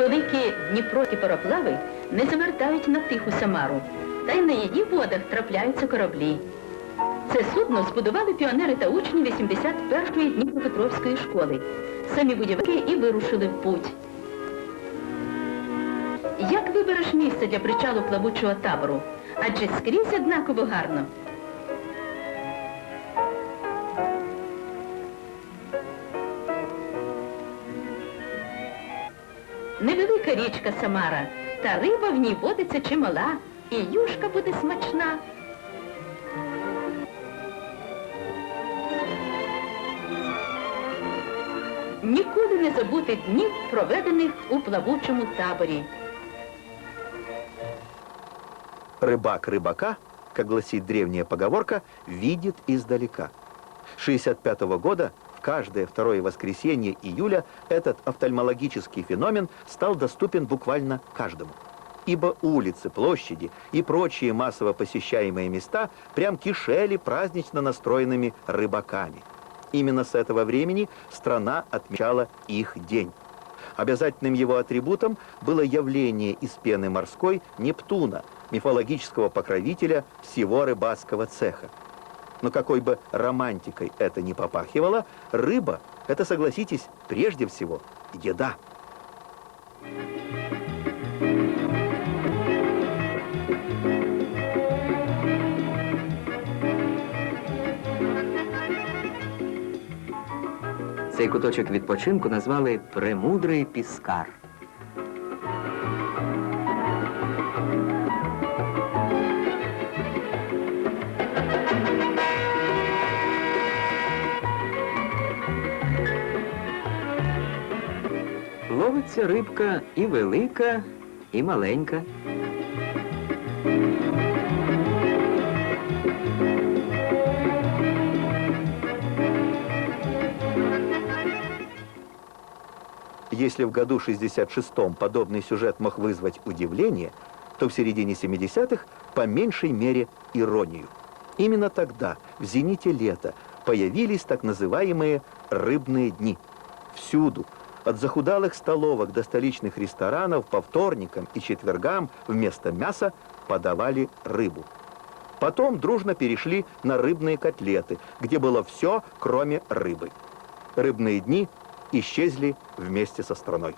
Великі Дніпро і пароплави не завертають на тиху Самару, та й на її водах трапляються кораблі. Це судно збудували піонери та учні 81-ї Дніпропетровської школи. Самі будівельники і вирушили в путь. Як вибереш місце для причалу плавучого табору? Адже скрізь однаково гарно. Невелика річка Самара, та риба в ній водиться чимала, і юшка буде смачна. Ніколи не забути днів, проведених у плавучому таборі. Рыбак рыбака, как гласит древняя поговорка, видит издалека. 65 года в каждое второе воскресенье июля этот офтальмологический феномен стал доступен буквально каждому. Ибо улицы, площади и прочие массово посещаемые места прям кишели празднично настроенными рыбаками. Именно с этого времени страна отмечала их день. Обязательным его атрибутом было явление из пены морской Нептуна, мифологического покровителя всего рыбацкого цеха. Но какой бы романтикой это ни попахивало, рыба – это, согласитесь, прежде всего еда. Цей куточок відпочинку назвали Премудрий Піскар. Ловиться рибка і велика, і маленька. Если в году 66-м подобный сюжет мог вызвать удивление, то в середине 70-х по меньшей мере иронию. Именно тогда, в зените лета, появились так называемые «рыбные дни». Всюду, от захудалых столовок до столичных ресторанов по вторникам и четвергам вместо мяса подавали рыбу. Потом дружно перешли на рыбные котлеты, где было все, кроме рыбы. Рыбные дни исчезли вместе со страной.